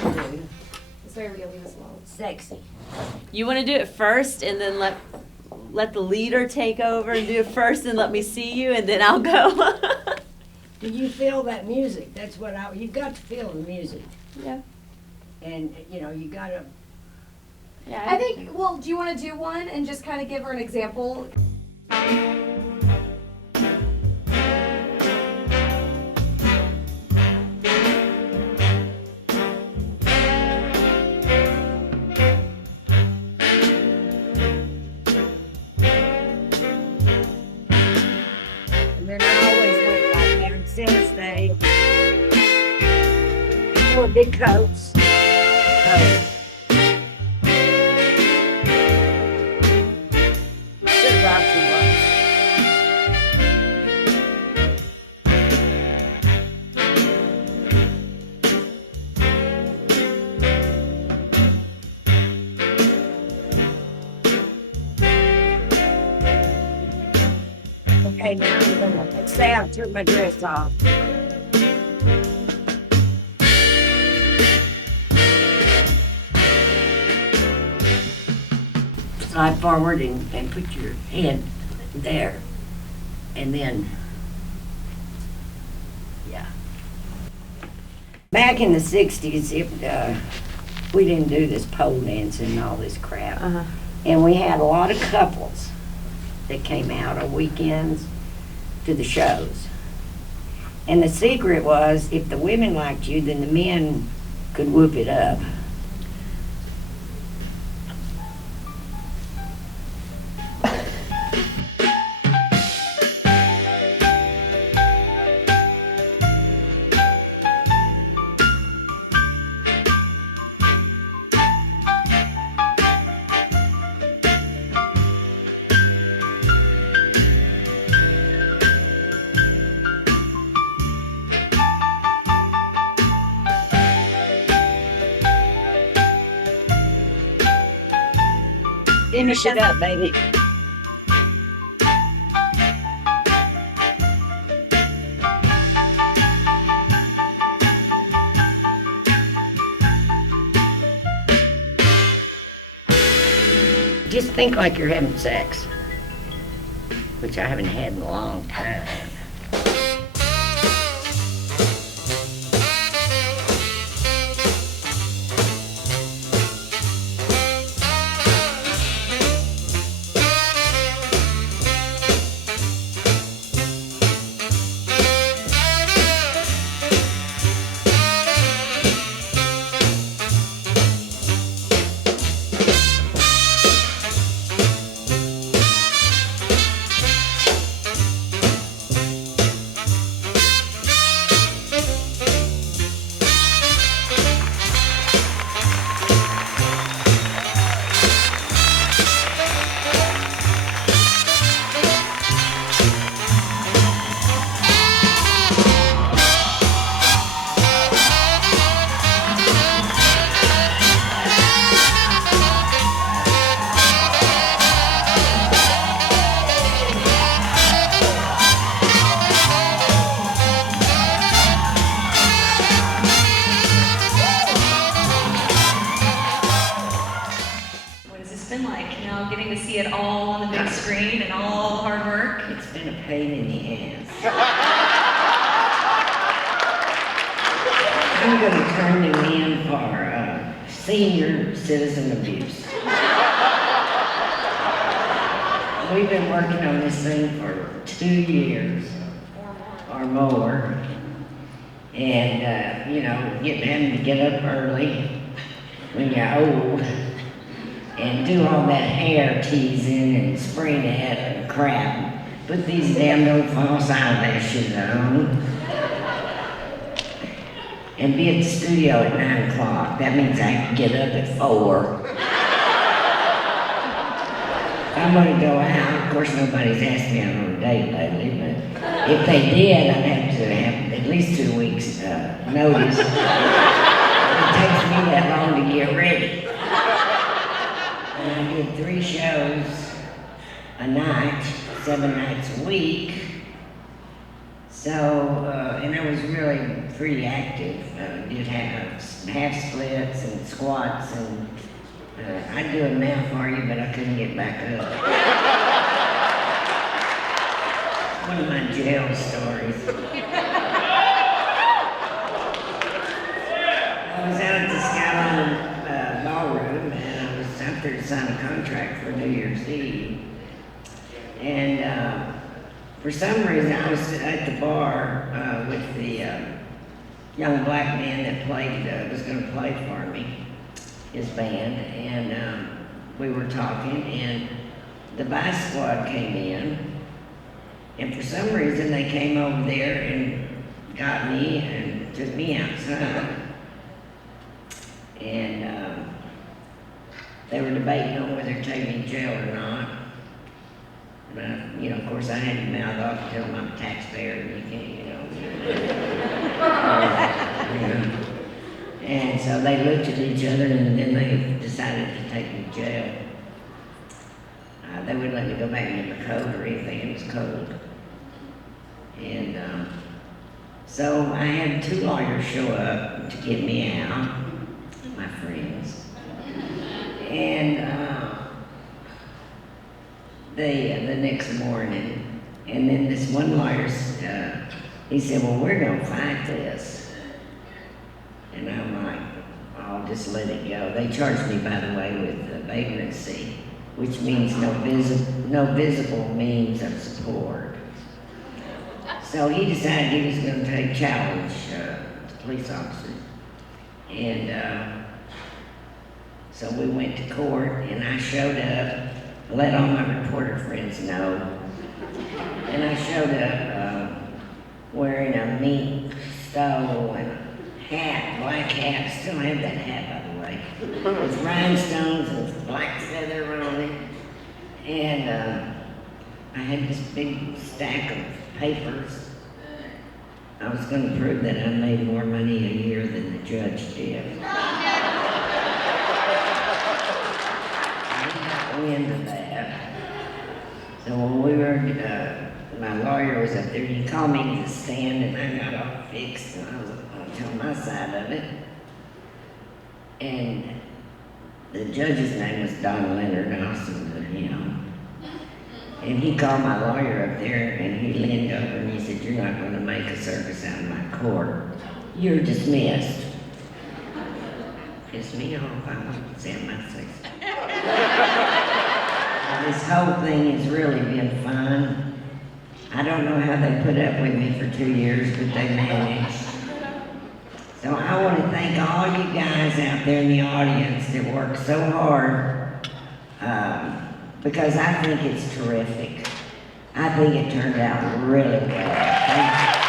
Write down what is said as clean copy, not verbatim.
do. Sorry, we gotta leave this alone. Sexy. You want to do it first and then let the leader take over and do it first and let me see you and then I'll go. Did you feel that music? That's what you got to feel the music. Yeah. And, you know, you gotta. Yeah. I think, well, do you want to do one and just kind of give her an example? And then I always went like there in Center State. Wore big coats. Sit around for once. Okay, now I'm gonna, let's say I took my dress off. Slide forward and put your head there. And then, yeah. Back in the 60s, we didn't do this pole dancing and all this crap. Uh-huh. And we had a lot of couples that came out on weekends to the shows. And the secret was, if the women liked you, then the men could whoop it up. Finish it up, baby. Just think like you're having sex, which I haven't had in a long time. Been like, you know, getting to see it all on the big screen and all the hard work? It's been a pain in the ass. I'm going to turn you in for senior citizen abuse. We've been working on this thing for 2 years or more. And, you know, having to get up early when you're old. And do all that hair teasing and spray that and crap. Put these damn no false eyelashes on. And be at the studio at 9 o'clock. That means I can get up at 4. I'm gonna go out. Of course, nobody's asked me out on a date lately, but if they did, I'd have to have at least 2 weeks notice. It takes me that long to get ready. And I did 3 shows a night, 7 nights a week. So, and I was really pretty active. Did half splits and squats, and I'd do them now for you, but I couldn't get back up. One of my jail stories. I was out at the Skyline Ballroom, and I was out there to sign a contract for New Year's Eve. And for some reason, I was at the bar with the young black man that was going to play for me, his band, and we were talking, and the Vice Squad came in, and for some reason they came over there and got me and took me outside, and they were debating on whether to take me to jail or not. But, of course, I had to mouth off and tell them I'm a taxpayer, and you can't, And so they looked at each other, and then they decided to take me to jail. They wouldn't let me go back in the coat or anything. It was cold. And so I had 2 lawyers show up to get me out, my friends. And the next morning, and then this one lawyer, he said, well, we're going to fight this. And I'm like, I'll just let it go. They charged me, by the way, with vagrancy, which means no visible means of support. So he decided he was going to challenge the police officers. And so we went to court, and I showed up, let all my reporter friends know. And I showed up wearing a mink stole and a hat, black hat. Still have that hat, by the way, with rhinestones and black feather on it. And I had this big stack of papers. I was going to prove that I made more money a year than the judge did. Into that. So when we were, my lawyer was up there, he called me to the stand, and I got all fixed, and I was going to tell my side of it. And the judge's name was Don Leonard, and he called my lawyer up there, and he leaned over and he said, you're not going to make a circus out of my court. You're dismissed. Pissed me off. I won't say my face. This whole thing has really been fun. I don't know how they put up with me for 2 years, but they managed. So I want to thank all you guys out there in the audience that work so hard, because I think it's terrific. I think it turned out really well. Thank you.